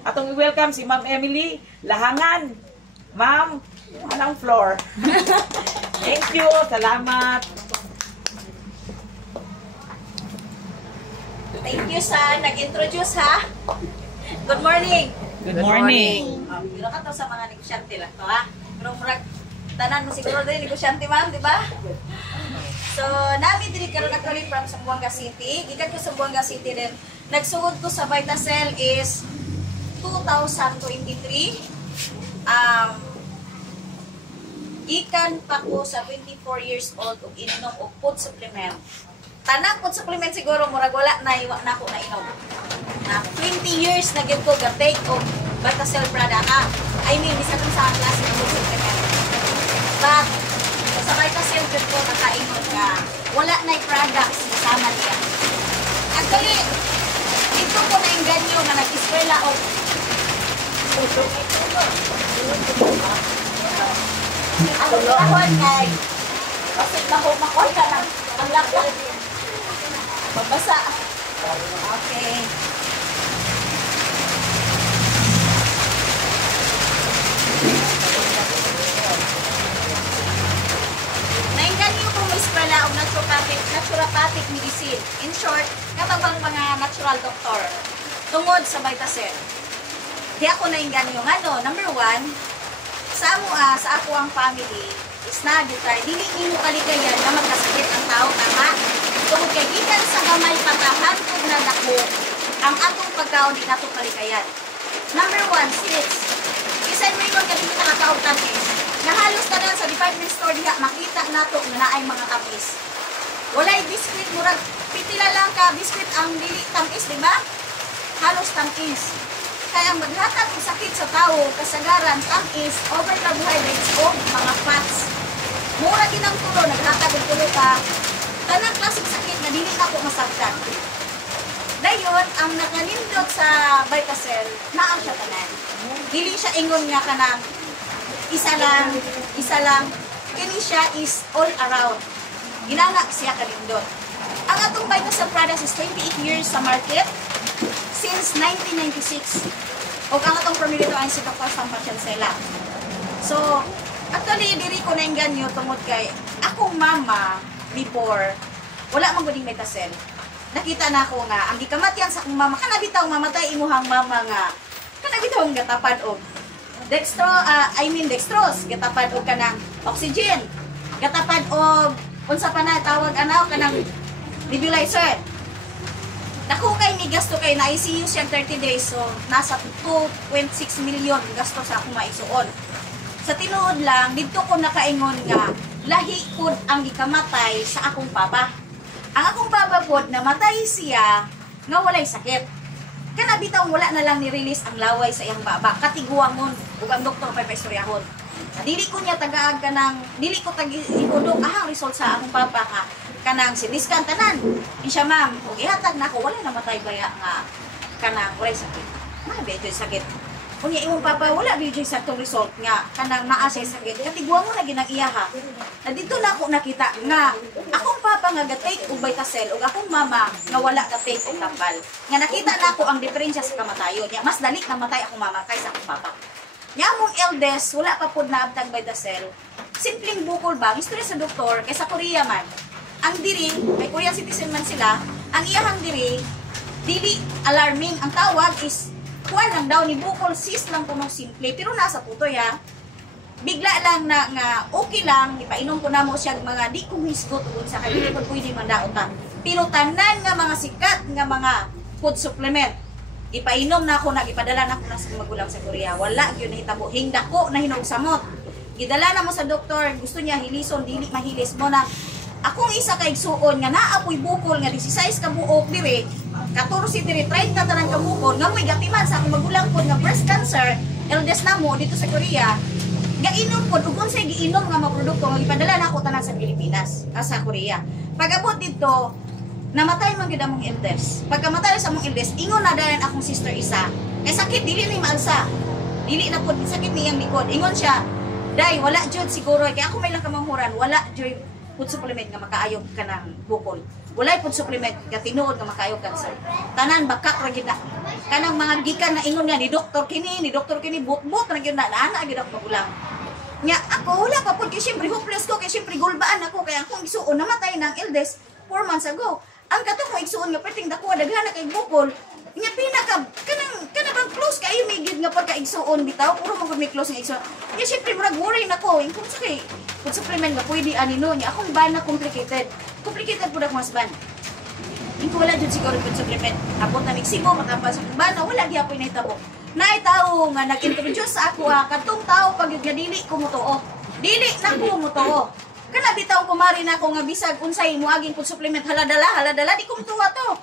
Atong i-welcome si Ma'am Emily Lahangan. Ma'am, anong floor? Thank you. Salamat. Thank you sa nag-introduce ha. Good morning. Good morning. Pero ka to sa mga negosyante lang to ha. Pero murag tanan mo siguro din negosyante ma'am, di ba? So, namin din karon actually from Zamboanga City. Gikan ko sa Zamboanga City din. Nagsugod ko sa Vitacell is 2023. Gikan pa ko sa 24 years old ug ininom og food supplement. Tanang food supplement siguro murag wala na iwa na ako na inom. Na 20 years na gyud ko ga-take og Vitacell product ha. I mean, isa sa klase ng food supplement. But sa Vitacell gyud ko nakaingon nga wala na products sama niya. Actually, ito ko na yung ganyo nga nag-eskwela og ang lahon kay kasi makuha ka lang ang lakot magbasa. Okay. Nainggan niyo kung eskwela o naturopathic medicine. In short, katabang mga natural doctor tungod sa Vitacell. Di ako nainggan yung number one, sa ako ang family is nagitay, dili nimo kaligayan na magkasakit ang tao, tama? Tungod kay gikan sa gamay patahantod na dako, ang atong pagkaon di nato kaligayan. Number one, seeds. Isay mo yung galing nakakaugtan is, na halos na sa department store diha makita nato nga naay mga tamis. Walay biscuit, murag pitila lang ka biscuit ang dili tamis, di ba? Halos tamis. Kaya ang maghatag ng sakit sa tao, kasagaran, tamis, over carbohydrates o mga fats. Mura din ang tulo, naghatag ng tulo ka, tanang klaseng sakit na dili na po masagdan. Dayon, ang nakanindot sa Vitacell, naa siya tanan. Dili siya ingon nga kanang isa lang, kini siya is all around. Ginana siya kanindot. Ang atong Vitacell products is 28 years sa market, since 1996. O ang atong formulator ay si Dr. Sampa Chancela. So, actually, diri ko na yung ganyo tungod kay akong mama before, wala mang guding Vitacell. Nakita na ako nga, ang gikamatian sa akong mama, kanabitaw mamatay imuhang mama nga, kanabitaw ang gatapad og dextrose, gatapad og kanang oxygen, gatapad og unsa pa na tawag kanang nebulizer. Naku kay ni gasto kay na ICU siya 30 days, so nasa 2.6 million gasto sa akong maisuon. Sa tinuod lang, dito ko nakaingon nga lahi pod ang gikamatay sa akong papa. Ang akong papa pod namatay siya nga walay sakit. Kana bitaw wala na lang ni-release ang laway sa iyang baba, katiguangon ug ang doktor pa istoryahon. Dili ko niya tagaag kanang dili ko tag-iudog ahang result sa akong papa nga kanang siniskan tanan. Insya ma'am, kung ihatag na ako, wala namatay baya nga kanang walay sakit. Mabi ito sakit. Kung imong papa, wala biyod sa itong result nga kanang maasay sakit. Katiguan mo na ginang iyaha. Na dito na ako nakita nga akong papa nga gatake og Vitacell ug akong mama nga wala gatake og tambal. Nga nakita na ako ang diferensya sa kamatayon. Nga mas dali namatay akong mama kaysa akong papa. Nga among eldest, wala pa pod naabtag Vitacell. Simpleng bukol ba? Istorya sa doktor, kaysa Korea man. Ang diri, may Korean citizen man sila, ang iyahang diri, dili alarming. Ang tawag is, kuwan lang daw ni bukol, sis lang punong simple, pero nasa putoy ha. Bigla lang na nga okay lang, ipainom ko na mo siya mga di kong hisgot o sa kanya, hindi ko pwede mandaotan. Pero tanan nga mga sikat nga mga food supplement, ipainom na ako, ipadala na ako na sa magulang sa Korea. Wala yun nahitabo, hingda ko na hinugsamot. Gidala na mo sa doktor, gusto niya hilison, dili mahilis mo na. Akong isa kay suon nga naapoy bukol nga 16 ka buok dire, 14 dire 30 tanan ka bukol nga moy gatiman sa akong magulang pod nga breast cancer, eldest na mo dito sa Korea. Gainom pod ug unsay giinom nga mga produkto nga ipadala na ako tanan sa Pilipinas, sa Korea. Pag-abot dito, namatay man gyud among eldest. Pagkamatay sa among eldest, ingon na dayon akong sister isa. Kay sakit dili ni maalsa. Dili na pod sakit niyang likod. Ingon siya, "Day, wala jud siguro kay ako may lang kamanghuran, wala jud food supplement nga makaayog ka ng bukol. walay pud supplement nga tinuod nga makayo cancer. Tanan bakak ra gid na. Kanang mga gikan na ingon nga ni doktor kini but-but ra gyud na ana gyud ako magulang. Nya ako wala pa pud kay syempre hopeless ko kay syempre gulbaan ako kay akong igsuon namatay ng eldest 4 months ago. Ang kato ko igsuon nga perting dako daghan na kay bukol. Nya pinaka kanang bang close kayo may gid nga pagka-igsuon bitaw puro mo may close nga igsuon. Nya syempre murag worry nako kung sa kay pud supplement nga pwede anino nya akong ban na complicated pud ako mas ban. Iko wala jud siguro pud supplement. Abot na nagsibo matampas sa ban wala gyapon nahitabo. Naay tao nga nag-introduce sa ako katong tao pag nga dili ko mutuo. Dili na ko mutuo. Kana bitaw kumari na ako nga bisag unsay moaging pud supplement haladala di ko mutuwa to.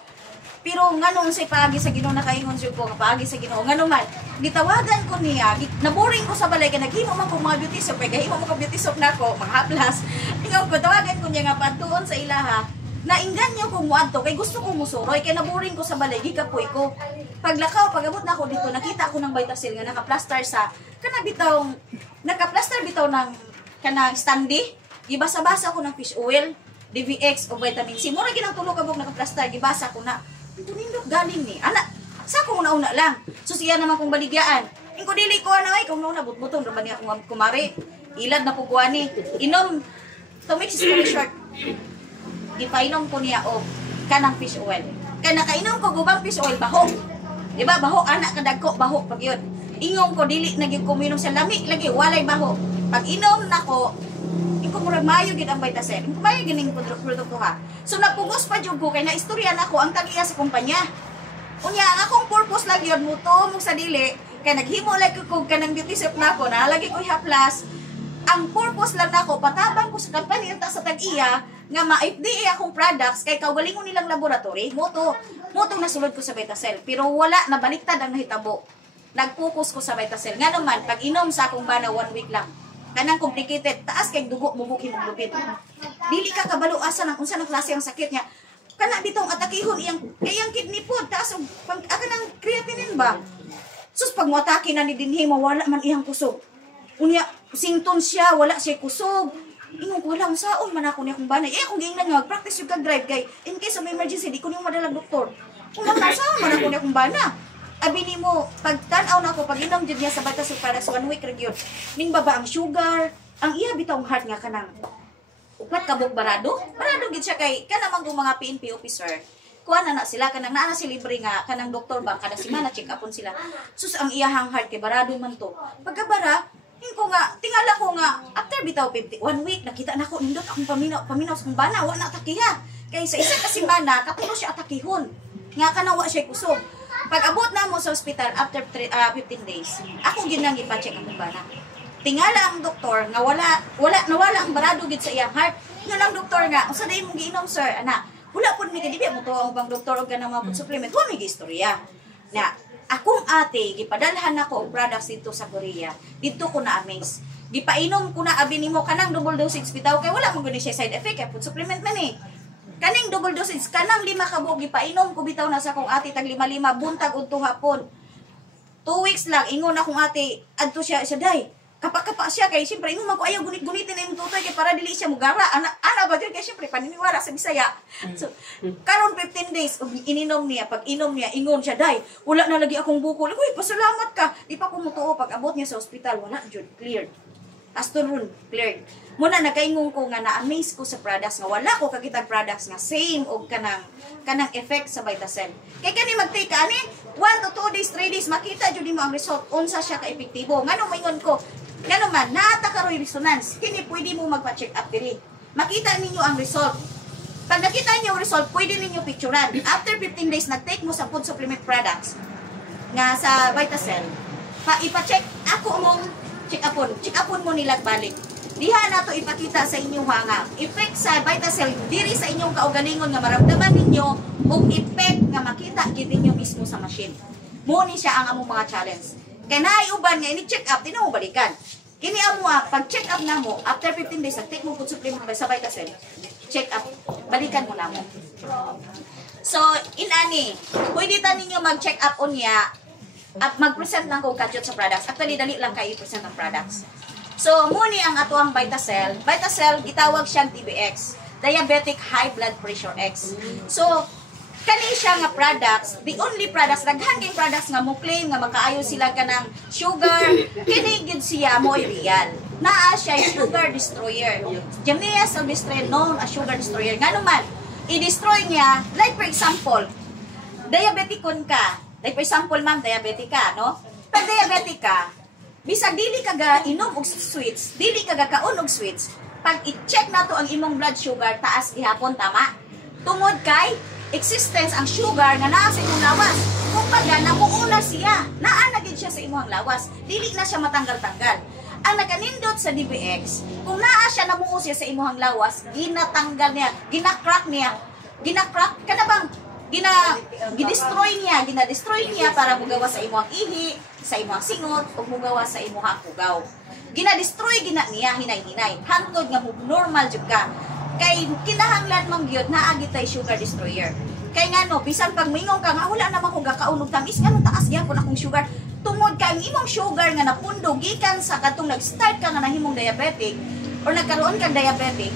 Pero nganong say paagi sa Ginoo nakaingon jud ko nga paagi sa Ginoo ngano man gitawagan ko niya naboring ko sa balay kay naghimo man ko mga beauty soap kay gahimo mo ko beauty soap nako mga haplas ingon ko tawagan ko niya nga padtuon sa ilaha nainggan niyo ko muadto kay gusto ko musuroy kay naboring ko sa balay gikapoy ko paglakaw pagabot na ako dito nakita ko ng Vitasil nga naka-plaster sa kana bitaw naka-plaster bitaw ng kanang standee gibasa-basa ko ng fish oil DVX o vitamin C mura ginang tulo ka bug naka-plaster gibasa ko na ito nindot galing ni ana sa ko una lang so siya naman kong baligyaan ingko dili ko ana ay kung nauna butbuton ra man akong kumari ilad na pugwani inom to make story short gipainom ko niya og kanang fish oil kay nakainom ko gubang fish oil baho di ba baho anak kadagko baho pag yun ingong ko dili naging kuminom sa lami lagi walay baho pag inom nako iko murag mayo gid ang Vitasil iko mayo gining produkto ha so napugos pa jud ko kay naistorya nako ang tagiya sa kumpanya unya ang akong purpose lang yun muto mo sa dili kay naghimo like ko kanang beauty soap nako na lagi ko haplas ang purpose lang nako patabang ko sa kampanya ta sa tag-iya nga ma-FDA akong products kay kaugalingon nilang laboratory moto nasulod ko sa Vitasil pero wala na baliktad ang nahitabo nag-focus ko sa Vitasil nga naman pag inom sa akong bana 1 week lang kanang complicated taas kay dugo bubuk himong lupit dili ka kabalo asa nang unsa nang klase ang sakit niya kana bitong atakihon iyang kayang kidney pod taas og kanang creatinine ba sus pag mo atake na ni dinhi mawala man iyang kusog unya sington siya wala siya kusog ingon ko wala saon man ako ni akong banay kung giingnan nga practice yung kag-drive kay in case of emergency di ko niyo madalag doktor kung saon man ako ni akong bana abi nimo pagtan-aw na ako pag inom jud niya sa Vitasil products 1 week ra gyud ning baba ang sugar ang iya bitaw heart nga kanang upat kabog barado gid siya kay kana man mga PNP officer kuan na sila kanang naa si libre nga kanang doktor ba kada semana check upon sila sus ang iyahang heart kay barado man to pagkabara ko nga tingala ko nga after bitaw 1 week nakita nako nindot akong paminaw sa kong bana wa na atakiha kay sa isa ka semana katulo siya atakihon nga kanawa siya kusog pag abot na mo sa ospital after 15 days ako ginang ipa-check ang bana tingala ang doktor nga nawala ang barado gid sa iyang heart nga lang doktor nga unsa day mong giinom sir ana wala pud mi kay mo tuwa ang bang doktor og kanang mga supplement wa mi gistorya na akong ate gipadalhan nako og products dito sa Korea dito ko na amaze gipainom ko na abi nimo kanang double dosage bitaw kay wala mo gud siya side effect kay food supplement man eh kaning double dosage kanang 5 kabog gipainom ko bitaw na sa akong ate tag 5 buntag udto hapon 2 weeks lang ingon akong ate adto siya day kapakapa siya kay siyempre ingon man ko ayaw gunit-gunitin na imong tutoy kay para dili siya mugara ana ba jud kay siyempre paniniwala sa Bisaya so karon 15 days og ininom niya pag inom niya ingon siya day wala na lagi akong bukol uy pasalamat ka di pa ko mutuo pag abot niya sa ospital wala jud cleared asturun cleared muna nakaingon ko nga na-amaze ko sa products nga wala ko kakitag products nga same og kanang effect sa Vitasil kay kani mag-take ka ani 1 to 2 days 3 days makita jud mo ang result unsa siya ka epektibo ngano maingon ko ngano man naata karoy resonance kini pwede mo magpa-check up diri makita ninyo ang result pag nakita niyo ang result pwede ninyo picturean after 15 days nag-take mo sa food supplement products nga sa Vitasil ipa-check ako mong check upon mo nila balik diha na to ipakita sa inyo nga effect sa Vitasil diri sa inyong kaugalingon nga maramdaman ninyo og effect nga makita gid ninyo mismo sa machine mo ni siya ang among mga challenge kay naay uban nga ini-check up tinuo balikan kini amo pag check up namo after 15 days take mo food supplement sa Vitasil check up balikan mo namo so inani pwede ta ninyo mag-check up unya at mag-present lang ko kadyot sa products actually dali lang kay i-present ang products so muni ang atuang Vitasil gitawag siyang TBX diabetic high blood pressure X. So kani siya nga products, the only products, daghan kay products nga mo claim nga makaayo sila kanang sugar, kini gid siya mo real. Naa siya sugar destroyer. Jamea Silvestre known as sugar destroyer. Nga naman, i-destroy niya, like for example, diabeticon ka. Like for example, ma'am, diabetic ka, no? Pag diabetic ka, bisag dili ka ga inom og sweets, dili ka ga kaon og sweets. Pag i-check nato ang imong blood sugar, taas gihapon, tama? Tungod kay existence ang sugar nga naa sa imong lawas. Kung baga namuuna siya, naa na gid siya sa imong lawas. Dili na siya matanggal-tanggal. Ang naganindot sa DBX, kung naa siya namuo siya sa imong lawas, ginatanggal niya, ginacrack niya. Ginacrack kana bang gina-destroy niya para mugawa sa imong ihi, sa imong singot ug mugawa sa imong kugaw. Gina-destroy niya hinay-hinay. Hantod nga mo normal jud ka. Kay kinahanglan man gyud naa gitay sugar destroyer. Kay ngano bisan pag mingon ka nga wala naman ko gakaunog tamis ngano taas gyapon akong sugar. Tungod kay ang imong sugar nga napundo gikan sa katong nag-start ka nga nahimong diabetic or nagkaroon kang diabetic,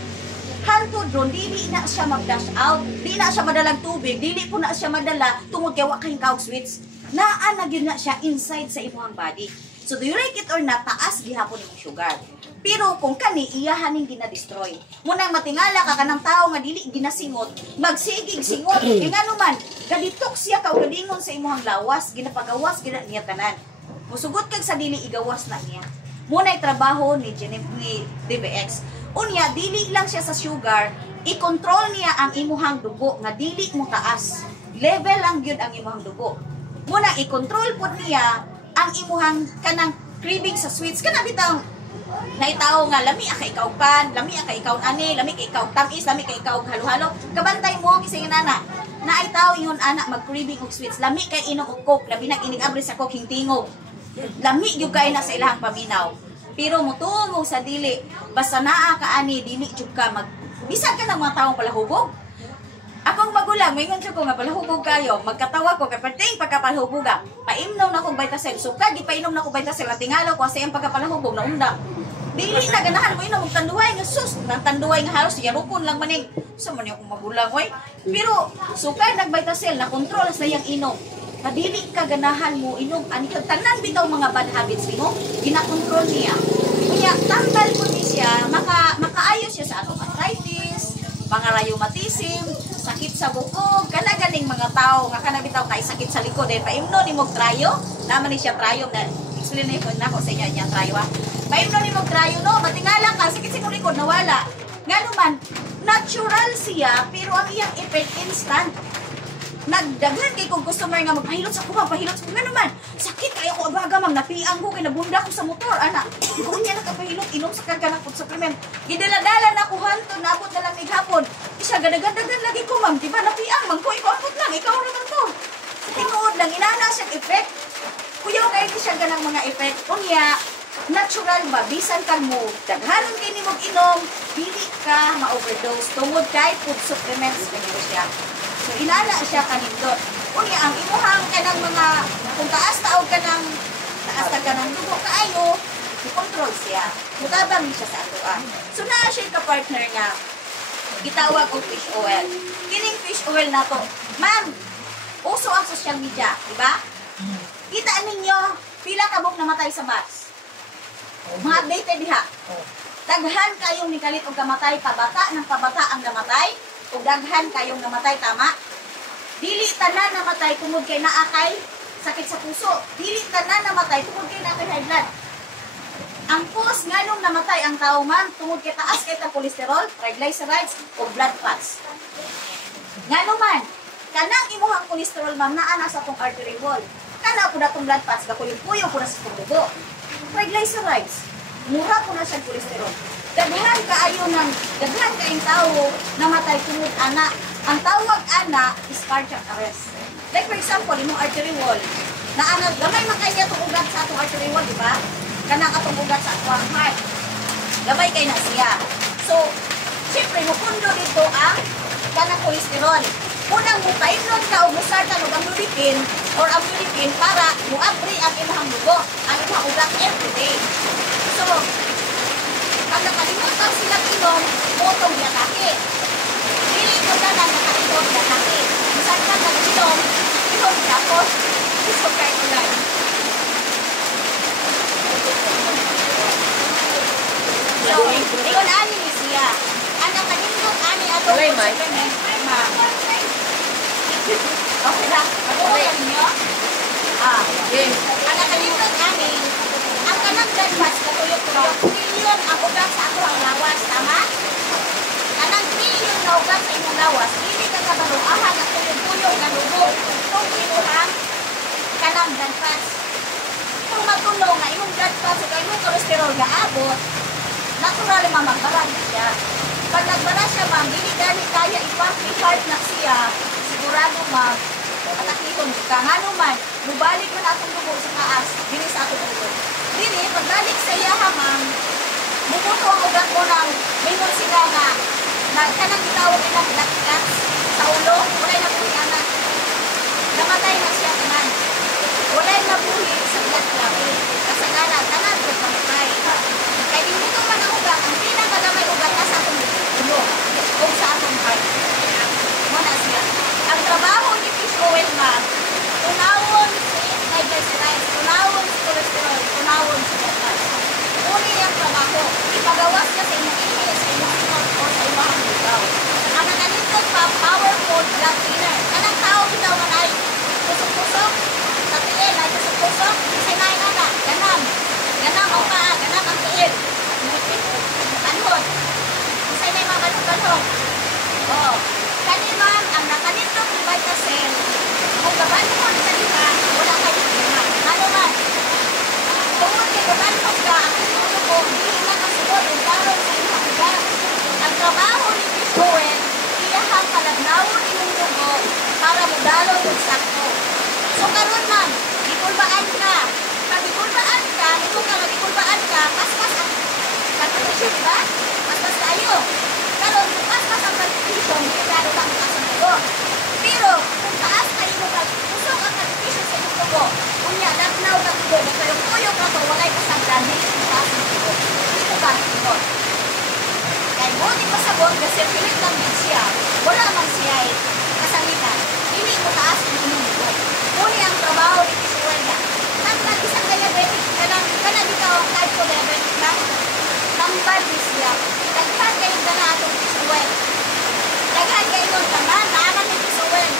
hantod ron dili na siya mag-dash out, di na siya madalang tubig, dili po na siya madala tungod kay wa kay kaog sweets. Naa na gyud na siya inside sa imong body. So do you like it or not, taas gihapon imong sugar. Pero kung kani iyahaning gina-destroy. Munang matingala ka kanang tao nga dili ginasingot, magsigig singot. E ngano man, gaditok siya ka og galingon sa imong lawas, ginapagawas gina niya tanan. Musugot kag sa dili igawas na niya. Munay trabaho ni DBX. Unya dili lang siya sa sugar, i-control niya ang imuhang dugo nga dili mo taas. Level lang gyud ang imuhang dugo. Muna i-control pud niya ang imuhang kanang craving sa sweets kana bitaw naitaw nga lami ka ikaw pan, lami ka ikaw ani, lami ka ikaw tamis, lami ka ikaw halo-halo. Kabantay mo kising nana. Naitaw ingon anak mag-craving og sweets, lami kay inom og coke, labi na inig abri sa coke hingtingog. Lami gyud kay na sa ilahang paminaw. Pero mutungo sa dili, basta naa ka ani dili jud ka mag bisan ka ng mga taong palahubog. Akong magulang, may ngon ko nga palahubog kayo, magkatawa ko kay pating pagkapalhuboga. Paimnom na kog Vitasel, sukad di painom na kog Vitasel, tingalaw ko sa iyang pagkapalahubog na undang. Dili na ganahan mo inom og tanduay nga sus, nang tanduay nga halos yarukon lang maning. Sa man akong magulang oy. Pero sukad nag Vitasel na kontrol sa iyang inom. Kadili ka ganahan mo inom ani kag tanan bitaw mga bad habits nimo, ginakontrol niya. Kaya tanggal po ni siya, makaayos siya sa atong arthritis, mga rheumatism, sakit sa bukog, kana ganing mga tao nga kana bitaw kay sakit sa likod eh paimno ni mog trayo, naman ni siya trayo na explain na ko sa inyo niya trayo ha. Paimno ni mog trayo no, matingala ka sakit sa likod nawala. Ngano man natural siya pero ang iyang effect instant. Nagdaghan kay kung customer nga magpahilot sa kuha, pahilot sa kuha naman. Sakit kayo ko abaga mang napiang ko kay nabunda ko sa motor, ana. Kung niya nakapahilot inom sa karga ng food supplement. Gidala-dala na ko hanto, naabot na lang ighapon. Isa gadagan-dagan lagi ko, ma'am. Diba napiang man ko, ikaw lang, ikaw naman to. Sa tinuod lang, inana siyang effect. Kuya kayo di siya ganang mga effect. Kunya, natural ba, bisan ka mo, daghanon kay ni mong inom, dili ka ma-overdose, tungod kay food supplements na siya. So, inana siya kanindot. Unya, ang imuhang kanang mga, kung taas na kanang dugo kaayo, i-control siya. Mutabang siya sa atoa. So, naa siya ka-partner nga, gitawag og fish oil. Kining fish oil na to, ma'am, uso ang social media, di ba? Kita ninyo, pila kabog namatay sa bus. Mga updated diha. Daghan kayong nikalit og kamatay, pabata ng pabata ang namatay, o daghan kayong namatay, tama? Dili tanan namatay tungod kay naa kay sakit sa puso. Dili tanan namatay tungod kay naa kay high blood. Ang cause nganong namatay ang tao man tungod kay taas kay ta cholesterol, triglycerides o blood fats. Ngano man, kanang imuhang cholesterol ma'am naa na sa tong artery wall. Kana pud atong blood fats gakuling-puyo pud sa dugo. Triglycerides, mura po na siya cholesterol. Daghan kayong tao namatay tungod ana. Ang tawag ana is cardiac arrest. Like for example, imong artery wall, na ana gamay man kay atong ugat sa atong artery wall, di ba? Kana atong ugat sa atong heart. Gamay kay na siya. So, syempre mupundo dito ang kanang cholesterol. Unang mutainon ka o musartan og amlodipine or amlodipine para muabri ang imong dugo, ang imong ugat every day. So, pag nakalimutan silang inom, motong yatake. Dili ko na nakaikot na sakit. Bisan ka nag-inom, ihog tapos, gusto kayo ulan. So, ingon ani ni siya. Anak kanindot ani atong supplement. Okay na. Ako na ninyo? Yes. Anak kanindot ani. Ang kanang dadmas katuyok-tuyok. Trillion ang ugat sa ako ang lawas. Tama? Kanang trillion na ugat sa inyong lawas. Hindi ka kabaruahan at tuyok-tuyok na lubog. Itong kinuhang kanang dadmas. Kung magtulong na imong dadmas o kayo cholesterol na abot, natural naman magbaran na siya. Pag nagbara siya, ma'am, hindi gani kaya i-heart na siya, sigurado, ma'am, atakihon ka. Nga naman, lubalik mo na akong dugo sa taas, dini sa akong dugo. Dini, pagbalik sa iya, ma'am, bumuto ang ugat mo ng mingon sila nga, na kanang itawag nilang dakkas sa ulo, wala na buhi anak. Namatay na siya naman. Wala na buhi sa blood level. Kasi nga na, tanan ko pamatay. Kaya hindi ko pa ng ugat, ang pinakagamay ugat na sa atong ulo o sa atong heart. Muna siya. Ang trabaho ni fish oil, ma'am, tunawon si triglycerides, tunawon si cholesterol, tunawon si fat. Uli ang trabaho, ipagawas ka sa inyong ihi, sa inyong sinot, o sa imahang lugaw. Ang nananitot pa, powerful blood thinner. Anong tao bitaw man ay kusok-kusok, sa tiil ay kusok-kusok, sinay na na, ganam. Ganam ang paa, ganam ang tiil. Anhod. Isay na yung mga ganun-ganun. Oo. Kani ma'am, ang nakanitok ni Vitacell, kung gabanhon sa lima, wala kayo lima. Ano man? Kung gabanhon ka, ang sulo ko, hindi na kasunod, ang daron sa imong ugat. Ang trabaho ni fish oil, iyahang palagnawon imong dugo para modalo yung sakto. So karon ma'am, gipulbaan ka. Pag gipulbaan ka, ito ka, gipulbaan ka, pas-pas ang calculation, diba? Pas-pas tayo. Karon, kung pas-pas ang calculation, hindi klaro kang taas ang dugo. Pero, kung taas kayo mo, kusok ang calculation sa inyong dugo, unya, nagnaw na dugo, nagkayong-tuyok na to, walay kasagdan, hindi kung taas ang dugo. Hindi ko ba ito? Kaya mo, di pasabot, gasirpilit lang din siya. Wala man siya ay kasangitan. Hindi ko taas ang inyong dugo. Muni ang trabaho ni fish oil na. Naglag isang diabetic, kanang ikaw ang type 2 diabetic na, tambal din siya. Daghan kayo na atong fish oil. Daghan kayo nun naman, naaman ni fish oil.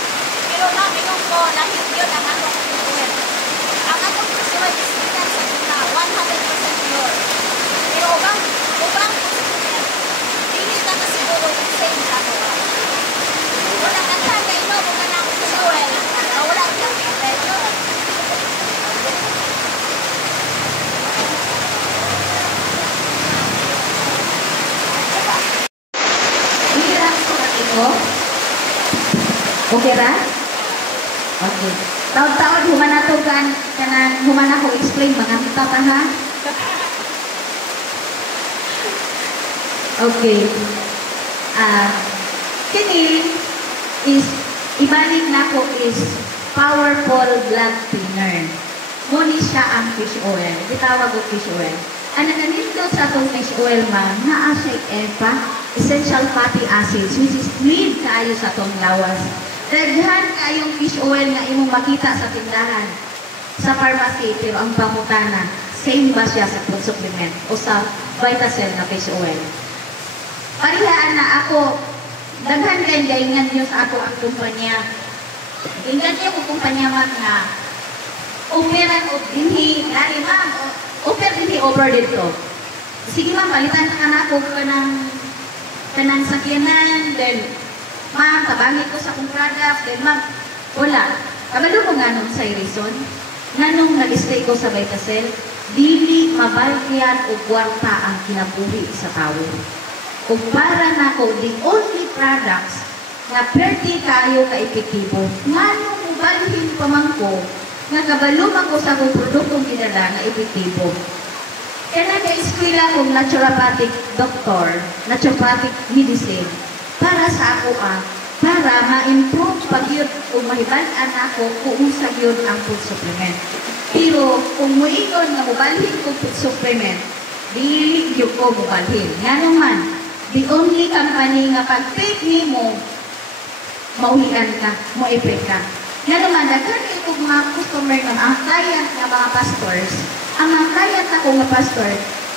Pero minong ko, lahit yun ang atong fish oil. Ang atong fish oil is bitan sa guna, 100% pure. Pero ubang supplement, hindi ka na siguro yung same sa ako. Wala daghan kayo nun, kung kanang fish oil, wala kang pressure. Okay ra? Okay. Taon-taon humana to kanang humana ko explain mga kita ta ha. Okay. Kini is ibalik nako is powerful blood thinner. Muni siya ang fish oil. Gitawag og fish oil. Ang nanindot sa atong fish oil ma'am, naa siya EPA, essential fatty acids, which is need kaayo sa atong lawas. Daghan kayong fish oil nga imong makita sa tindahan, sa pharmacy, pero ang pangutana, same ba siya sa food supplement o sa Vitacell na fish oil? Parihaan na ako, daghan kayo gaingan nyo sa ako ang kumpanya. Ingan nyo kung kumpanya man nga, operan o dinhi, nari ma'am, oper dinhi over dito. Sige ma'am, palitan na ako kanang sakyanan, then ma'am, tabangin ko sa akong product, then ma'am, wala. Kabalo mo nga nung sa reason, nga nung nag-stay ko sa Vitacell, dili mabalkian o kwarta ang kinabuhi sa tao. Kung para na ko, the only products na perti kayo ka-epektibo, nga nung mubalhin pa man ko, nga kabalo man ko sa akong produktong ginala na epektibo. Kaya nag-eskwela kong naturopathic doctor, naturopathic medicine, para sa ako para ma-improve pag-yun o mahibalan ako kung sa yun ang food supplement. Pero kung muingon na mubalhin kong food supplement, dili yun ko mubalhin. Nga naman, The only company nga pag-take nimo, maulian ka, mo-effect ka. Nga naman, daghan ito mga customer nga, ang client nga mga pastors, ang mga client na ko nga pastor,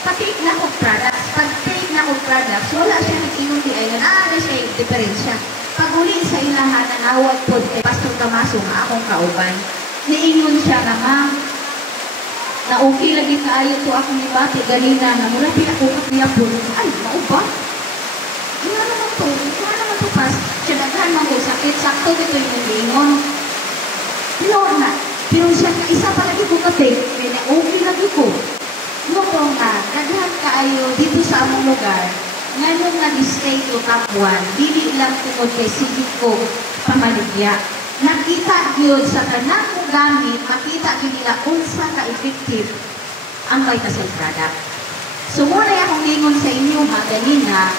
pag-take na ko products, pag-take na ko products, wala siya nag-ingon di ay na siya yung diferensya. Pag-uli sa ilahan na nawag po, kay Pastor Damaso nga akong kauban, niingon siya na, ma'am, na okay lagi kaayo to ako ni Bati ganina na mula pinakukot niya po, ay, mauba? Wala naman to pas, siya daghan man ko, sakit-sakto dito yung ingon. Pero siya, isa pa lagi ko kasi, kaya okay lagi ko. Noong nga, daghan kaayo dito sa among lugar, nga nung nag-stay ko top 1, dili lang tungkol kay sige ko pamaligya. Nakita yun sa tanang mo gamit, makita yun nila unsa ka-effective ang Vitasil product. So muna akong lingon sa inyo ganina,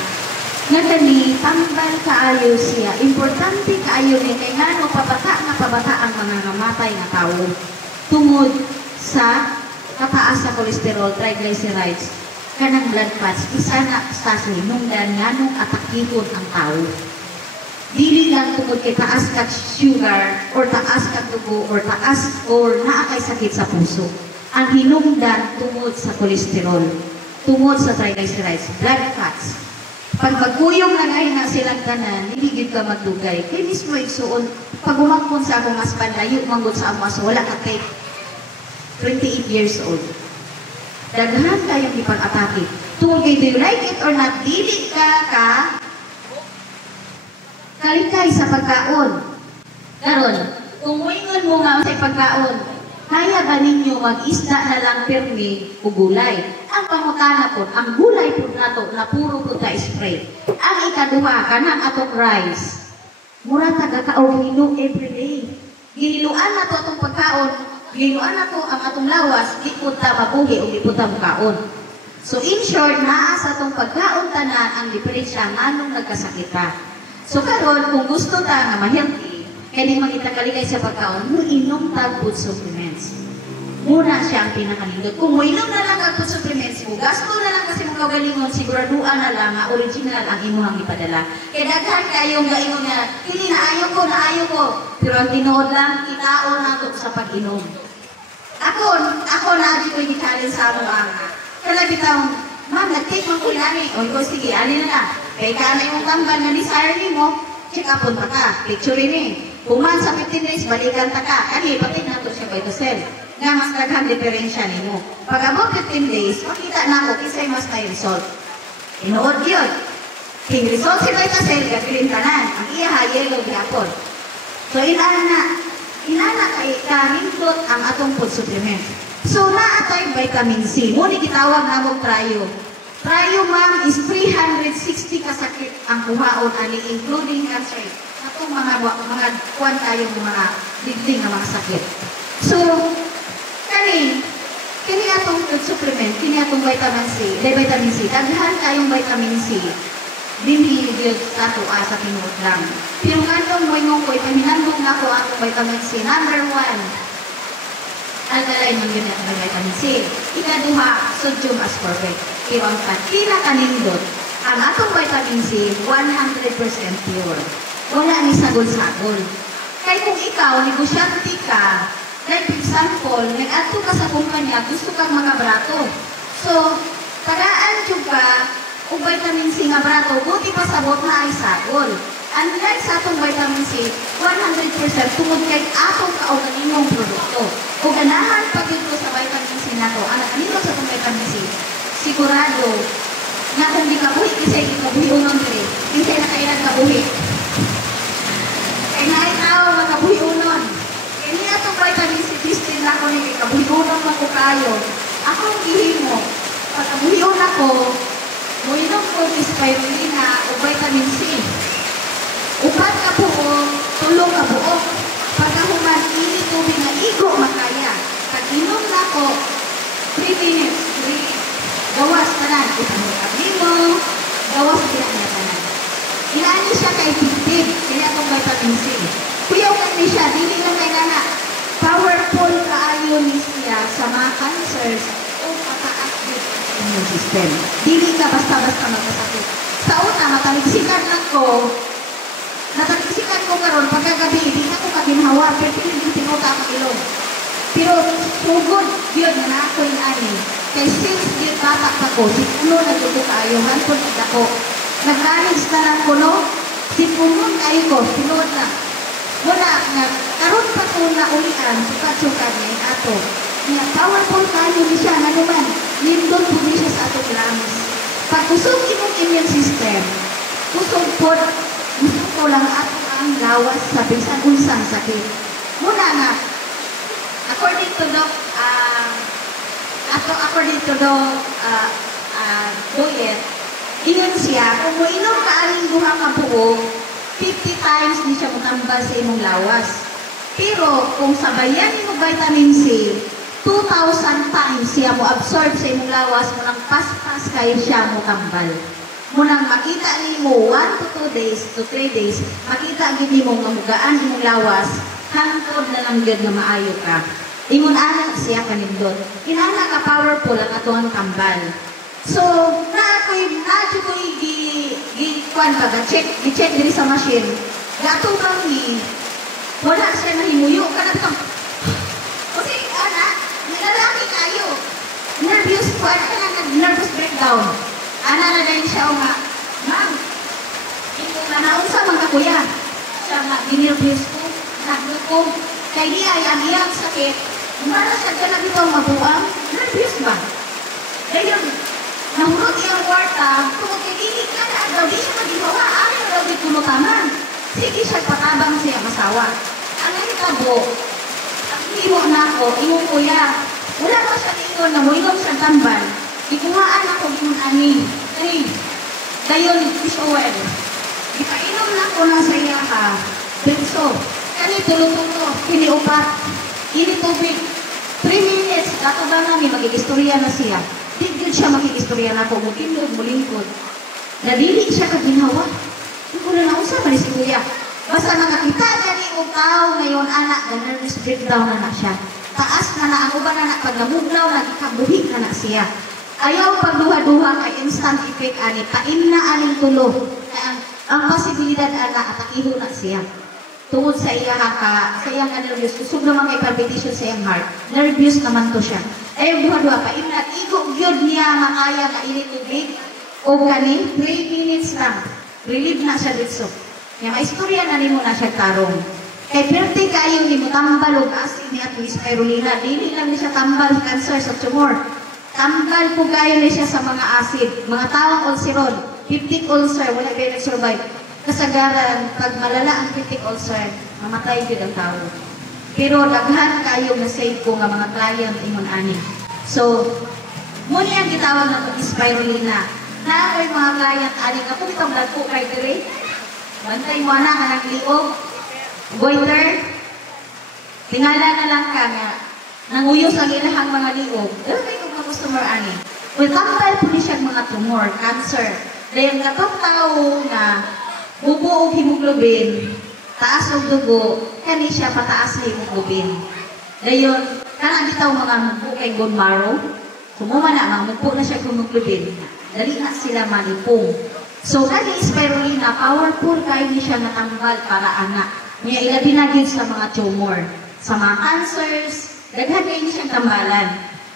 nga gani, tambal kaayo siya. Importante kaayo niya kay nga no pabata ang mga namatay nga tao tungod sa kataas sa cholesterol, triglycerides, kanang blood fats, isa na sa sinungdan nga nung atakihon ang tao. Dili lang tungod kay taas ka sugar, or taas ka dugo, or taas, or naakay sakit sa puso. Ang hinungdan tungod sa cholesterol, tungod sa triglycerides, blood fats. Pag magkuyong na ngayon na silang tanan, hindi gid ka magdugay. Kaya mismo igsuon, pag umangkon sa akong aspan, layo manggod sa amas, wala ka kay 28 years old. Daghan kayong ipag-atake. Tungkol kayo, do you like it or not, dili ka kalikay sa pagkaon. Karon, kung muingon mo nga sa pagkaon, kaya ba ninyo mag-isda na lang pirmi o gulay? Ang pangutana po, ang gulay po nato na puro po ta-spray. Ang ikaduha, kanang atong rice. Mura taga-kaog hilo everyday. Gihiluan na to atong pagkaon, gihiluan na to ang atong lawas, di po ta mabuhi o di po ta mukaon. So in short, naa sa atong pagkaon tanan ang diferensya nganong nagkasakita. So karon kung gusto ta nga ma-healthy, kaya di makita kaligay sa pagkaon, mo inom tag food supplements. Muna siya ang pinakanindot. Kung mo inom na lang ang food supplements mo, gasto na lang kasi mo kagalingon, siguraduhan na lang nga original ang imuhang ipadala. Kaya daghan kayong gaingon nga, hindi na ayaw ko. Pero ang tinuod lang, kitaon nato sa pag-inom. Ako na di ko i-challenge sa mga. Kaya bitang, ma'am, nag-take mo ko nani. O, ikaw, sige, alin na. Kaya ka na yung tambal na desire ni mo, check upon ta ka, picture ni. Kuman sa 15 days, balikan ta ka. Kani, pati na ito siya Vitasil. Nga mas daghang diferensya ni mo. Pag about 15 days, makita na ako, kisay mas na result. Inood yun. King result si Vitasil, gagawin tanan. Ang iya ha, yellow gihapon. So, inana kay kahindot ang atong food supplement. So, naatay vitamin C. Muna gitawag na mong Trio. Trio, ma'am, is 360 kasakit ang kuhaon ani including cancer. Atong mga kuwan tayo mga digling na mga sakit. So, kini atong food supplement, kini atong vitamin C, vitamin C, daghan kayong vitamin C. Dili gyud ato sa tinuod lang. Pero nganong moingon ko ipaminandong nako ang vitamin C number 1. Alkaline man yun ang vitamin C. Ikaduha, sodium ascorbate. Pero ang pinakakanindot, ang atong vitamin C, 100% pure. Wala ni sagol-sagol. Kaya kung ikaw, negosyante ka, like for example, nag-ato ka sa kumpanya, gusto kang mga brato. So, tagaan yung ka, o vitamin C nga brato, buti pa sabot na ay sagol. Unlike sa atong vitamin C, 100% tungod kay atong kauganimong produkto. O ganahan pag ito sa vitamin C na to, ang nagkanino sa atong vitamin C, sigurado na kung di kabuhi, kasi ikabuhi unong dire, hindi na kailan kabuhi. Kaya naitaw, makabuhi unon. Kaya niya itong vitamin C, distin na ako ni kabuhi unong makukayo. Akong gihimo, pagkabuhi unon ako, muinom ko ni spirulina o vitamin C. Upat ka buo, tulong ka buo. Pagkahuman, ini tubig na igo makaya. Pag-inom na ko, 3 minutes, gawas tanan. Itamot ang limo, gawas bilang na tanan. Ilaani siya kay Pipig, kaya itong vitamin C. Kuyaw ni siya, dili lang kay nana. Powerful kaayo ni siya sa mga cancers o pataas din immune system. Dili ka basta-basta magkasakit. Sa una, matalagsikan lang ko. Natalagsikan ko karon pagkagabi, di na ko kaginhawa, pero piling yung tinuta ang ilong. Pero, sugod, yun, na ako yung ani. Kaya since yun bata pa ko, si Puno nagluto kayo, hantod ako. Nag-manage na lang ko, no? Si Puno kayo ko, sinuod na. Wala, karon pa ko na ulian, sukat-sukat niya yung ato. Powerful kayo ni siya, ano man, nindon po niya siya sa atong lungs. Pag kusog imong immune system, kusog po, gusto ko lang ato ang gawas sa bisan unsang sakit. Muna nga, according to Doc Doyet, ingon siya, kung mo inom ka aling duha ka buo, 50 times ni siya mutambal sa imong lawas. Pero kung sabayan mo vitamin C, 2,000 times siya mo absorb sa imong lawas, munang pas-pas kayo siya mo tambal. Munang makita ni mo 1 to 2 days to 3 days, makita gid nimo nga mugaan imong lawas, hangtod na lang gyud nga maayo ka. Ingon ana siya kanindot. Inana ka powerful ang atuang tambal. So, na-ako'y gi-kwan ba, gi-check diri sa machine. Gato bang wala siya nahimuyo ka na ito. Kasi, nilalaki kayo. Nervous po, nervous breakdown. Na din siya o nga, ma'am, ito na naunsa mga kuya. Siya nga, ginervous ko, naglukom. Kaya di ay ang iyang sakit, umara siya ka na dito mabuang, nervous ba? Ngayon, nahulog iyang kwarta, kung kinilig ka na, daw di siya magigawa, ayaw daw di kumutaman. Sige siya patabang siya masawa. Ang nakitabo, ang imo na ako, imong kuya, wala ko siya ingon na mo, ingon siya tambal. Ikuhaan ako ingon ani. Dayon, fish oil. Ipainom na ko na sa iya ka. Benso, kani tulo-tulo, kiniupat, ini tubig. 3 minutes, kato ba namin, magkikistorya na siya. Di siya makikistorya na ako, mutindog, mulingkod. Nadili siya kaginawa. Hindi ko na nausa, manis kuya. Basta nakakita gani o tao ngayon, anak, na nervous breakdown na siya. Taas na ang uban na pag namuglaw, nagkabuhi na siya. Ayaw pagduha-duha kay instant effect ani, pain na aning tulo. Ang posibilidad ana, atakiho na siya. Tungod sa iya sa iyang nervous, kusog naman kay palpitation sa iyang heart. Nervous naman to siya. Ayaw duha-duha, pain na, igog yun niya makaya na init tubig. O kani, 3 minutes lang. Relieve na siya dito. Kaya maistorya na nimo na siya tarong. Kay perte kayo ni mo tambal og acid ni ato spirulina. Dili lang ni siya tambal cancer sa tumor. Tambal po kayo ni siya sa mga acid. Mga tawang ulceron, peptic ulcer, wala ba nag-survive. Kasagaran, pag malala ang peptic ulcer, mamatay yun ang tao. Pero daghan kayo na save ko nga mga client ingon ani. So, muna yung gitawag ng spirulina. Na ay mga client ani ka kung itong blood po kay dire. Bantay mo na nga nagliog. Goiter. Tingala na lang ka nga. Nanguyos ang ilahang mga liog. May mga customer ani. Well, tambal po ni siya mga tumor, cancer. Dahil katong tao na bubo o hemoglobin, taas ng dugo, kani siya pataas sa hemoglobin. Dayon, kanang bitaw mga mupo kay bone marrow. Sumuma na, mga mupo na siya hemoglobin. Dali na sila malipong. So, kani spirulina, powerful kayo ni siya natambal para anak. Niya ilabi na din sa mga tumor. Sa mga cancers, daghan kayo ni siyang tambalan.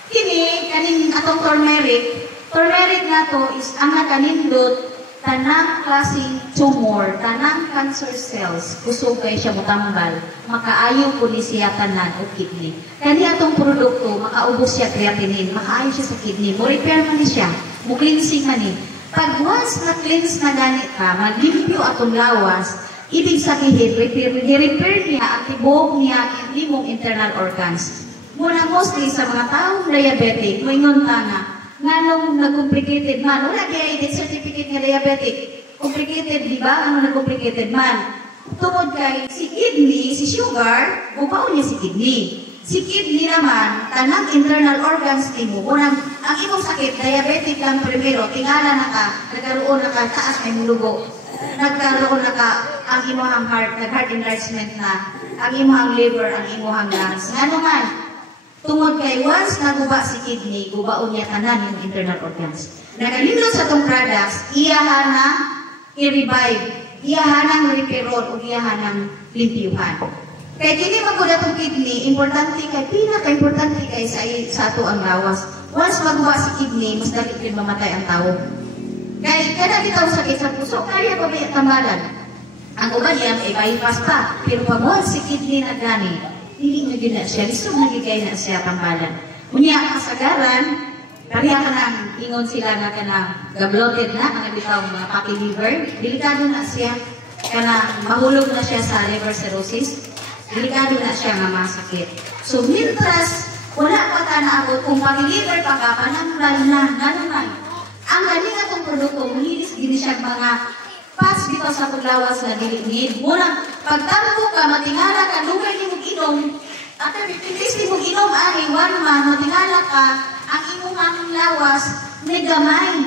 Kini, kaning atong turmeric. Turmeric na to is ang nakanindot tanang klaseng tumor, tanang cancer cells, kusog kayo siya mutambal, makaayo po ni siya tanan o kidney. Kani atong produkto, makaubos siya creatinine, makaayo siya sa kidney, mo repair man ni siya, mo cleansing man ni. Pag once na-cleanse na ganit ka, maglimpyo atong lawas, ibig sabihin, repair niya ang tibok niya hindi mong internal organs. Muna mostly sa mga taong diabetic, moingon ta nga nung nag-complicated man, wala kaya edit certificate nga diabetic. Complicated, di ba? Ano nag-complicated man? Tungod kay si kidney, si sugar, bubaon niya si kidney. Si kidney naman, tanang internal organs ni mo. Unang, ang imong sakit, diabetic lang primero, tingala na ka, nagkaroon na ka, taas may mulugo. Nagkaroon na ka, ang imong heart, nag-heart enlargement na, ang imong liver, ang imong lungs. Nga naman, tungod kay once naguba si kidney, gubaon niya tanan yung internal organs. nagalindot sa itong products, iyahan na i-revive, iyahan ng repairol, o iyahan ng limpiyuhan. Kaya kini magod atong kidney, importante kay, pinaka-importante kay sa ato ang lawas. Once magwa si kidney, mas dali rin mamatay ang tao. Kaya kada bitaw sakit sa puso, kaya pa ba tamalan? Ang uban niya ay bypass pa, pero pag once si kidney na gani, hindi na yun na siya, lisog nagigay na siya tambalan. Unya ang kasagaran, kaya ka nang ingon sila na ka nang gabloted na, ang bitaw mga fatty liver, delikado na siya, ka na mahulog na siya sa liver cirrhosis, delikado na siya nga masakit. So, mientras wala pa ka na ako, kung pag-liver pa ka, pananggal na, nanuman. Ang galing atong produkto, mulinis din siya mga pas dito sa paglawas na dilingid. Muna, pagtampo ka, matingala ka, lumay ni mong inom, at pipilis ni mong inom, ay, one man, matingala ka, ang imong aming lawas, may gamay.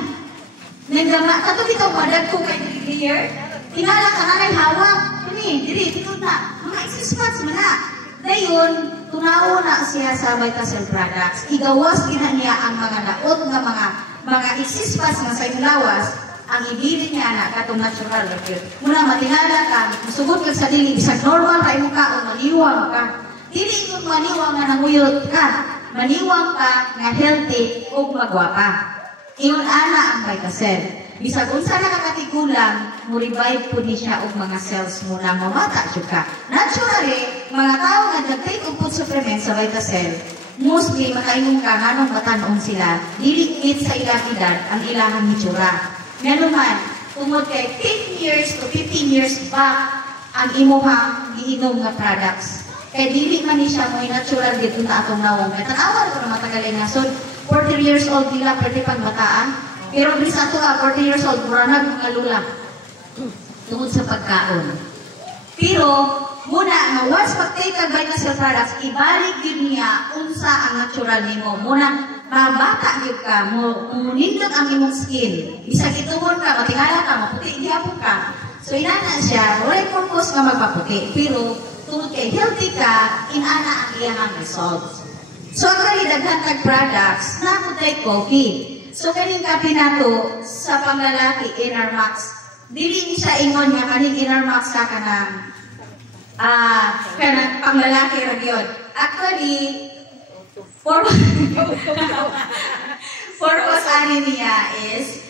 May gamay. Kato bitaw madag ko kay clear, tingala ka na rin hawak. Kani, diri, tinod na. Mga exercise mo na. Dayon, tunaw na siya sa Vitacell products. Igawas gina niya ang mga naot nga mga exercise nga sa lawas, ang ibilit niya na katong natural. Muna matingala ka, masugod ka sa dili, bisag normal ka imong kaon, maniwang ka. Dili yung maniwang nga nanguyot ka. Maniwang ka nga healthy o magwapa. Iyon ana ang Vitacell. Bisag unsa na kakatigulang, mo-revive po ni siya og mga cells mo na mamata jud ka. Naturally, mga tao nga nag-take og food supplement sa Vitacell, mostly makaingon ka nganong batanon sila, dili fit sa ilang edad ang ilahang hitsura. Ngano man, tungod kay 10 years to 15 years back ang imuhang giinom nga products. Kaya dili man ni siya mo'y natural dito na atong nawong. Kaya tanawan ko na matagalin na. So, 40 years old nila, pwede pang bataan. Pero bis ato 40 years old, buranag mga lula. Tungod sa pagkaon. Pero, muna, nga once pag-take ang Vitacell products, ibalik din niya unsa ang natural nimo. Muna, mabata yun ka, munindot ang imong skin. Bisag ituon ka, matingala ka, maputi, ihapon ka. So, inana siya, wala purpose nga magpaputi. Pero, tungod kay healthy ka, inana ang iyang results. So, ang daghan tag products, naputay coffee. So, kaning kape na to, sa panglalaki, Inner Max, dili ni siya ingon nga kaning Inner Max ka kanang panglalaki ragyod. Actually, purpose ani niya is,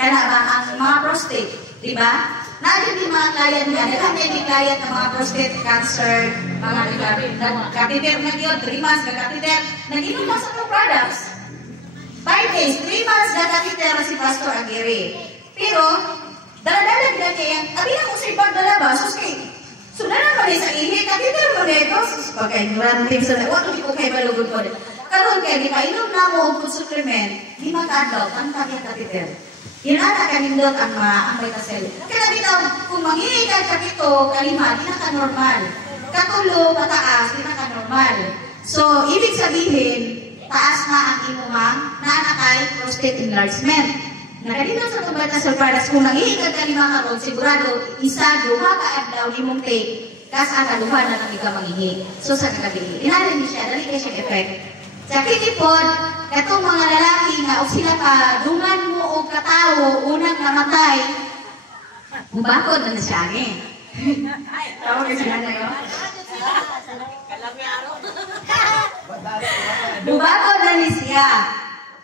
kana ba ang mga prostate, di ba? Natin yung mga client nga, nagkakaya yung client ng mga prostate cancer, mga nag-catheter na yun, 3 months nag-catheter, nag-inom lang sa mga products. 5 days, 3 months nag-catheter na si Pastor Aguirre. Pero, dala-dala nila niya yan, abi na kung sa ibang dalaba, so naman sa ihi, catheter mo na ito, pagka-granting sa nawa, hindi ko kayo malugod ko. Karoon kayo, di painom na mo ang food supplement, di mag-adult, ang kanyang catheter. Yun na kanindot ang Vitacell. Kaya bitaw, kung manghihi ka kapito, kalima, di na ka-normal. Katulo, pataas, di na ka-normal. So, ibig sabihin, taas na ang imumang nanakay prostate enlargement. Nakalindot sa itong Vitacell products, kung manghihi ka kalima karon, sigurado, isa, duha ka daw imong take, kas akaluhan na ng ikaw manghihi. So, sa kagabi, inarin niya siya, dali kayo siyang effect. Sa kitipod, katong mga lalaki nga o sila ka, dungan mo o katawo, unang namatay, bubakod na siya ni. Tawag ka siya na yun? Bubakod na ni siya.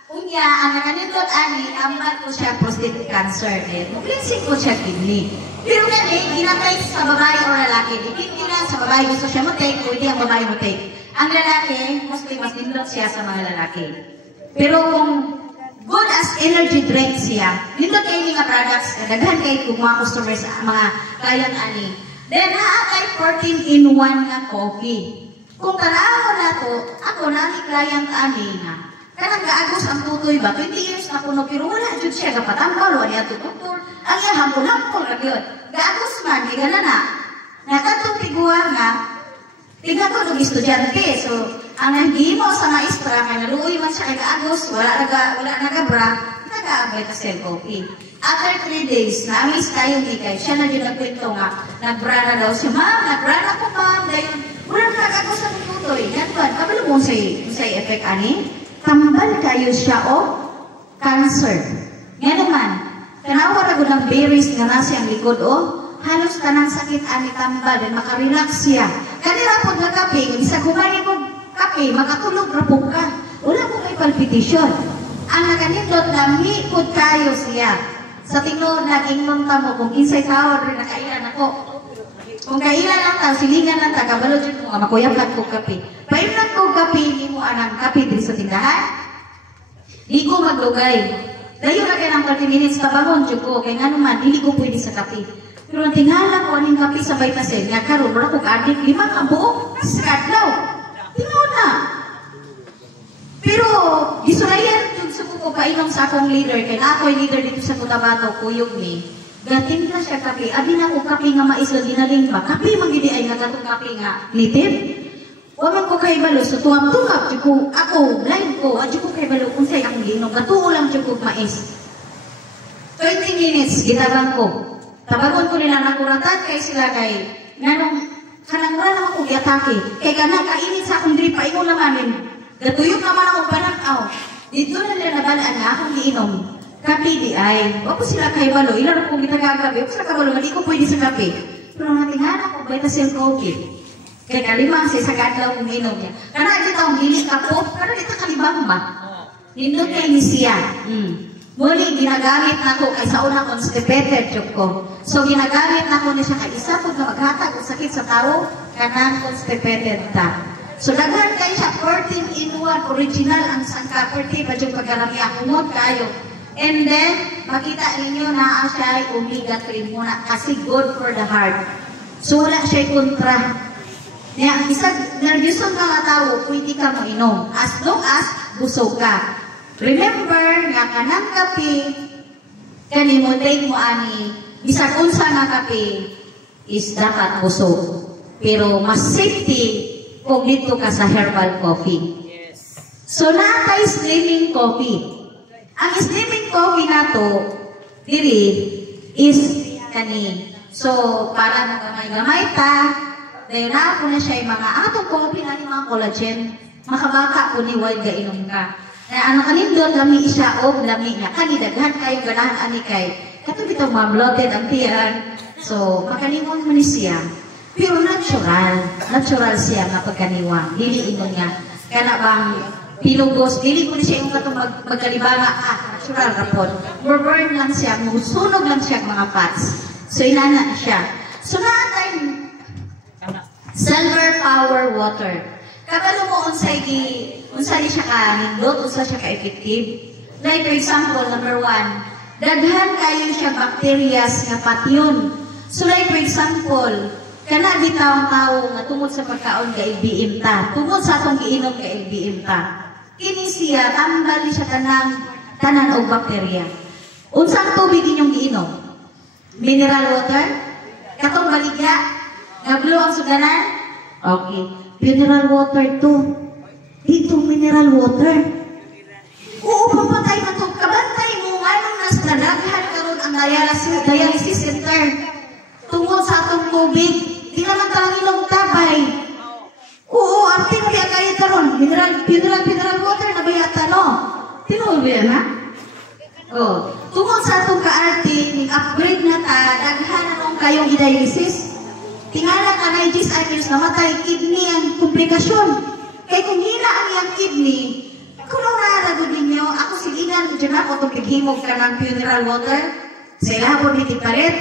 Unya, ang nakanindot ani, ambat ko siya prostate cancer. Mublinsik ko siya kidney. Pero gani, ginatay sa babae o lalaki. Dipindi lang sa babae gusto siya mo-take, o hindi ang babae mo-take. Ang lalaki, mostly mas nindot siya sa mga lalaki. Pero kung good as energy drink siya, nindot kayo mga products, daghan kayo kung mga customers, mga client ani. Then, naakay 14-in-1 nga coffee. Kung tanaw na to, ako na ni client ani nga. Kanang gaagos ang tutoy ba? 20 years na kuno, pero wala dyan siya kapatambal, wala ito doktor. Ang ihambol-hambol na yun. Gaagos man, di gana na. Nakatong tiguan nga, tiga ko ng estudyante. So, ang nahihimo sa maestra, nga naluoy man siya kay Agos, wala nagabra, nag-Vitacell coffee. After 3 days, na-amaze tayo ni kay siya na din nagkwento nga, nagbra na daw siya, ma'am, nagbra na po ma'am, dahil wala nag-Agos sa tutoy. Yan ba, kabalo mo sa effect ani? Tambal kayo siya, oh. cancer. Nga naman, tanawa ra gud ang berries nga nasa ang likod halos tanang sakit ani tambal dan makarelax siya. Kanira pod nga kape, isa kumani pod kape, makatulog ra pud ka. Wala po may palpitation. Ang nakanindot lami pod kayo siya. Sa tingod na ingnon ta mo kung kinsay tao rin nakailan ako. Kung kailan lang ta, silingan lang ta, kabalo dyan mo nga makuyakan ko kape. Pailan ko kape, hindi mo anang kape din sa tindahan. Di ko maglugay. Dayo na kayo ng 30 minutes tabangon dyan ko, kaya nga naman, hindi ko pwede sa kape. Pero ang tingala ko aning kape sa Vitasen, nga karoon, wala kong adik, 5 ka buo, sa kadlaw. Tingnan na. Pero, gisulayan yung suko ko painom sa akong leader, kaya na ako'y leader dito sa Cotabato, Kuyog ni. Gating na siya kape, adi na ako kape nga maislo dinaling ba? Kape magidi ay nagatong kape nga native. Waman ko kay balo, so tuwag-tuwag, ako, blind ko, adyo ko kay balo, kung sa'y akong linom, gatuo lang dyo ko mais. 20 minutes, gitabang ko. Tabagon ko nila nakuratan kay sila kay nanong kanang wala naman ko giatake. Kay kanang kainit sa akong drip, paingon naman gatuyok naman akong pananaw. Dito na nila nabalaan na akong giinom. Kape di ay, wako sila kay balo, ilan akong gitagagabi, wako sila kabalo, hindi ko pwede sa kape. Pero natingan ako, Vitasen coffee. Kay kalimang siya sa kadlaw kong inom niya. Kana dito ang hili kapop, kana dito kalibang ba? Nindot kay ni siya. Muli, ginagamit na ko kay sa una constipated chuk ko. So, ginagamit na ko na siya kay isa po na maghatag o sakit sa tao, kanan constipated ta. So, daghan kayo siya, 14 in 1, original ang sangka, 40 pa yung pagkarami, akumot kayo. And then, makita ninyo na siya ay omega-3 muna kasi good for the heart. So, wala siya kontra. Kaya, isang nervyosong mga tao, pwede ka mo inom as long as busog ka. Remember, nga kanang kape, kanimutay mo ani, bisag unsa nga kape, is dapat busog. Pero mas safety kung dito ka sa herbal coffee. Yes. So, natay slimming coffee. Ang slimming coffee na to, diri, is kani. So, para magamay-gamay ta, dahil na po na siya yung mga atong coffee na mga collagen, makabaka po ni Wide gainom ka. Na ang kanindot, lami siya o lami niya. Kanidaghan kayong ganahan ani kay. Katong bitong ma-bloated ang tiyan. So, makalimon mo ni siya. Pero natural. Natural siya nga pagkaniwa. Dili ino niya. Kana bang pilugos. Dili ko ni siya yung katong magkalibanga. Natural rapon. Burn lang siya. Sunog lang siya mga fats. So, inana siya. So, natin silver power water. Kabalo mo unsay siya ka-nindot, unsa siya ka-effective. Like for example, number 1, daghan kayo siya bacterias nga patyon. So like for example, kana di taong-tao nga tungod sa pagkaon ka LBM ta. Tungod sa atong giinom ka LBM ta. Kini siya, tambal siya tanan og bakterya. Unsang tubig inyong giinom? Mineral water? Katong baligya? Nga blue ang suganan? Okay. Mineral water to. Dito mineral water. Oo, papatay na to. Kabantay mo, anong nasdadaghan karon ang dialysis center. Tungkol sa atong tubig. Di naman tangilong tabay. Oo, arting kaya kayo karon. Mineral water na bayata, no? Tinuwi yan, ha? Oo. Tungkol sa atong ka-arting, upgrade na ta, daghan na nung kayong dialysis. Tingala ka na yung namatay kidney ang komplikasyon. Kaya kung hina ang iyang kidney, kung naragod ninyo, ako silingan, dyan ako itong pighimog ka ng funeral water, sa ilabot ni Tiparet,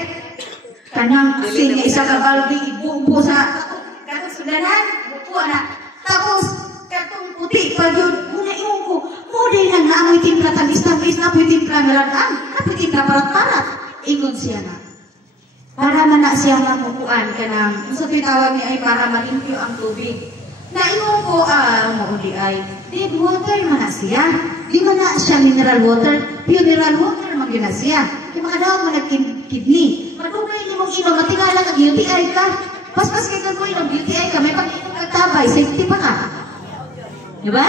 kanang asin nga isa ka baldi, ibubo sa katong sudanan, bupo na. Tapos, katong puti, pag yun, muna iyon ko, muna lang na amoy timpla, tamis-tamis na amoy timpla, ngalaan, amoy timpla, parat-parat. Ingon siya na. Para man na siya mapupuan ka ng, sa tawag niya ay para malimpyo ang tubig. Naingon ko, mauli ay, dead water man na siya. Di man na siya mineral water, mineral water man yun na siya. Kaya makadawag mo nag-kidney. Madugay niyo mong inom, matingala ka, UTI ka. Pas-pas kayo kang inom, UTI ka, may pag-inom kagtabay, safety pa ka. Diba?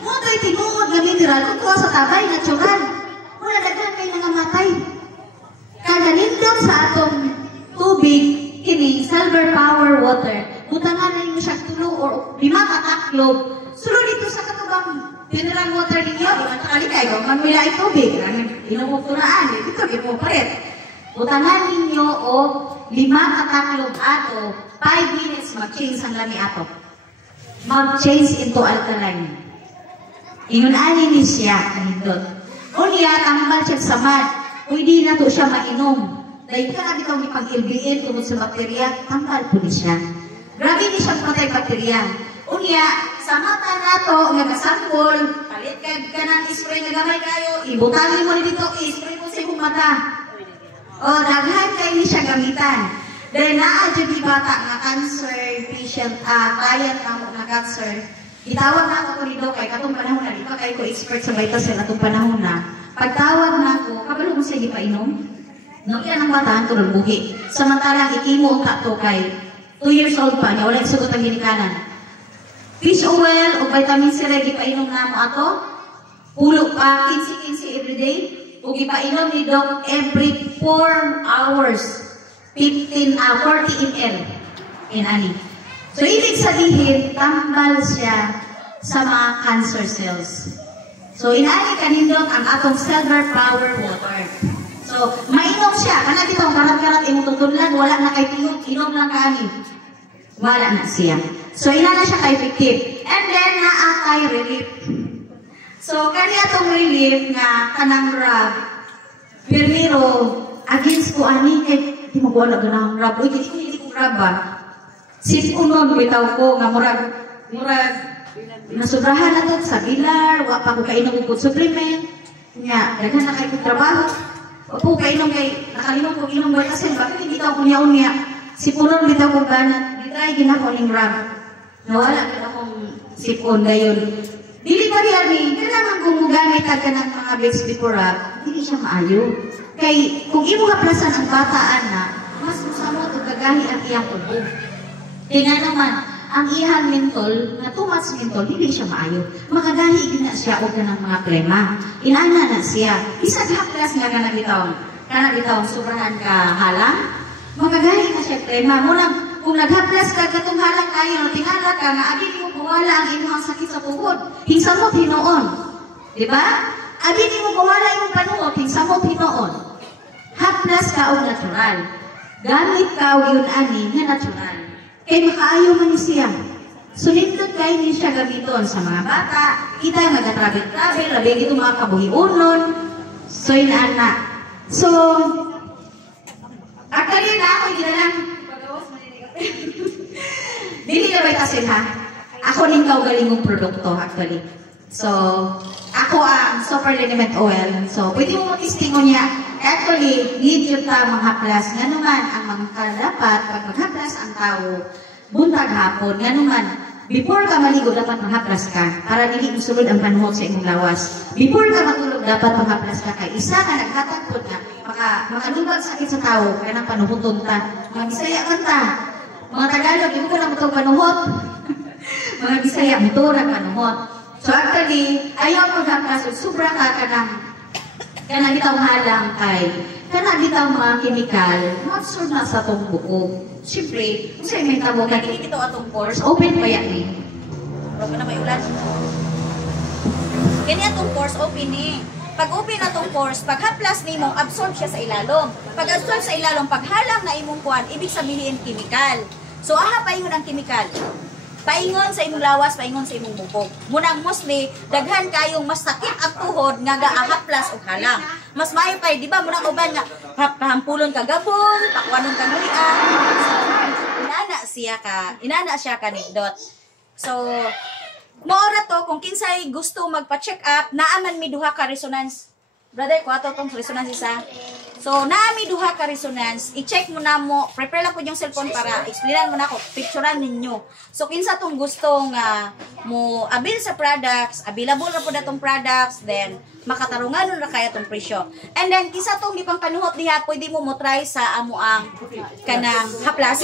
Mga kayo tinuod na mineral, kung kuha sa tabay, natural. Muna daghan kayo nangamatay. Kaganindot sa atong tubig, kini silver power water. Butangan na mo siya tulo or 5 kataklob. Sulo dito sa katubang mineral water ninyo, di man nakalikay, kung man wala ay tubig, inumupuraan, dito, inuparet. Butangan ninyo o 5 kataklog ato, 5 minutes mag-change ang lami ato. Mag-change into alkaline. Inunani ni siya, kanindot. Unya, tambal siya sa mad, pwede na to siya mainom. Dahil ka na bitaw ni pag-ilbiin tungkol sa bakterya, tambal po ni siya. Grabe ni siyang patay bakterya. Unya, sa mata na to, nga kasampol, palit ka ng spray na gamay kayo, ibutangin mo na dito, i-spray mo sa imong mata. O, daghan kayo ni siya gamitan. Dahil naa-adyo di bata nga cancer patient, client na mo na cancer, itawag na ako ni Doc, kay katong panahon na, di pa kayo ko expert sa Vitasil atong panahon na. Pagtawag na ako, kabalo mo siya di pa inom? No, yan ang bataan ko ng buhi. Samantalang ikimo ang takto kay 2 years old pa, niya wala isugot ang ginikanan. Fish oil o vitamin C rin, ipainom na mo ato. Pulo pa, 15 everyday. O ipainom ni Doc every 4 hours. 40 ml. Ani. So, ibig sabihin, tambal siya sa mga cancer cells. So, inaani kanindot ang atong silver power water. So, mainom siya. Kana dito, karat-karat imong tutunlan, wala na kay tingog, inom lang kaani. Wala na siya. So, ina na siya ka-effective. And then, naakay relief. So, kaniya itong relief nga kanang rab. Pero, against ko ani, kay di mo wala ganang rab. Uy, hindi ko rab ba? Sipunon, bitaw ko, nga murag, nasubrahan na to sa bilar, wa pa ko kainom ko supplement. Nga, daghan na kayo trabaho. Wa po kainom kay, nakalinom ko inom ba kasi, bakit hindi daw kunya-unya? Sipunon, bitaw ko ganat. Try ginako ning rab. Nawala ka akong sipon dayon. Dili pa riyan ni, kailangan kung mugamit ka ng mga bags before rab, hindi siya maayo. Kay, kung imo kaplasan ang bataan na, mas musamot o gagahi ang iyang ubo. Kaya nga naman, ang iyang mentol, na too much mentol, hindi siya maayo. Makagahi din na siya o ka ng mga krema. Inana na siya. Isang haplas nga kanabitawang sobrahan ka halang, makagahi na siya krema. Munang, kung naghaplas ka katong halang kayo, tingala ka, nga adi mo buwala ang inyong sakit sa tuhod. Hingsamot hinoon. Diba? Adi mo buwala yung panuot, hingsamot hinoon. Haplas ka o natural. Gamit ka o yun ani na natural. Kaya makaayo man ni siya. Sunindot kayo ni siya gamiton sa mga bata. Kita nga travel-travel, labi ito mga kabuhi-unon. So, inaanak. So, actually na ako, hindi na lang. Dili na ba itasin ha? Ako ning kaugalingong produkto actually. So, ako ang super liniment oil. So, pwede mo mag-istingon niya. Actually, need yun ta maghaplas. Nga naman, ang mga dapat, pag maghaplas ang tao, buntag hapon. Nga naman, before ka maligo, dapat maghaplas ka. Para dili musulod ang panuhot sa inyong lawas. Before ka matulog, dapat maghaplas ka. Kay isa ka naghatagpod na, makalubag sakit sa tao, kaya nang panuhuton ta. Mga Bisaya man ta. Mga Tagalog, hindi ko lang itong panuhot. Mga Bisaya, motora panuhot. So actually, ayaw maghaplas, sobra ka kanang bitaw halang kay kanang bitaw mga chemical, magsud na sa itong buko. Siyempre, kung sa'yo may tabo ka, hindi ito atong pores, open pa yan eh. Huwag na may ulan. Ganyan itong pores, open eh. Pag open na itong pores, pag haplas ni mo, absorb siya sa ilalom. Pag absorb sa ilalom, pag halang na imong kuhan, ibig sabihin chemical. So, aha, paingon ang chemical. Paingon sa imong lawas, paingon sa imong bukog. Munang mostly, daghan kayong mas sakit ang tuhod nga gaahaplas o halang. Mas maayo pa, di ba? Munang uban nga, pahampulon ka gabon, pakwanon ka nulian. Inana siya ka nindot. So, maora to, kung kinsay gusto magpa-check up, naaman mi duha ka resonance. Brother, kuha to tong resonance isa. So, naami duha ka resonance, i-check mo na mo, prepare lang po yung cellphone para explainan mo na ako, picturean ninyo. So, kinsa tong gustong mo abil sa products, available na po na tong products, then makatarungan na kaya tong presyo. And then, kinsa tong di pang panuhot diha, pwede mo mo try sa amo ang kanang haplas.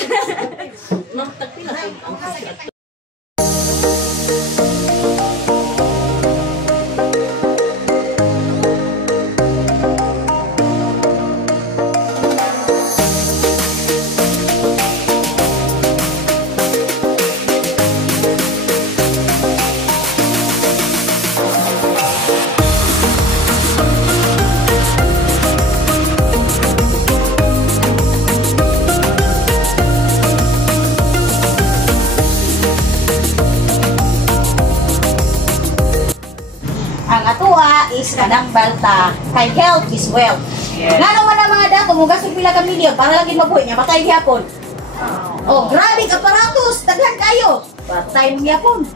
kanang balta kay health is wealth. Yes. Nga naman ang mga dato mo gastos pila ka milyon para lagi mabuhi niya patay gyapon. Oh, grabe aparatos, daghan kayo. Patay mo gyapon.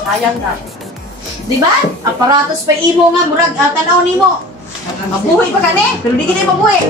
Sayang na. Di ba? Aparatos pa imo nga murag tanaw nimo. Mabuhi pa kani, pero di gid mabuhi.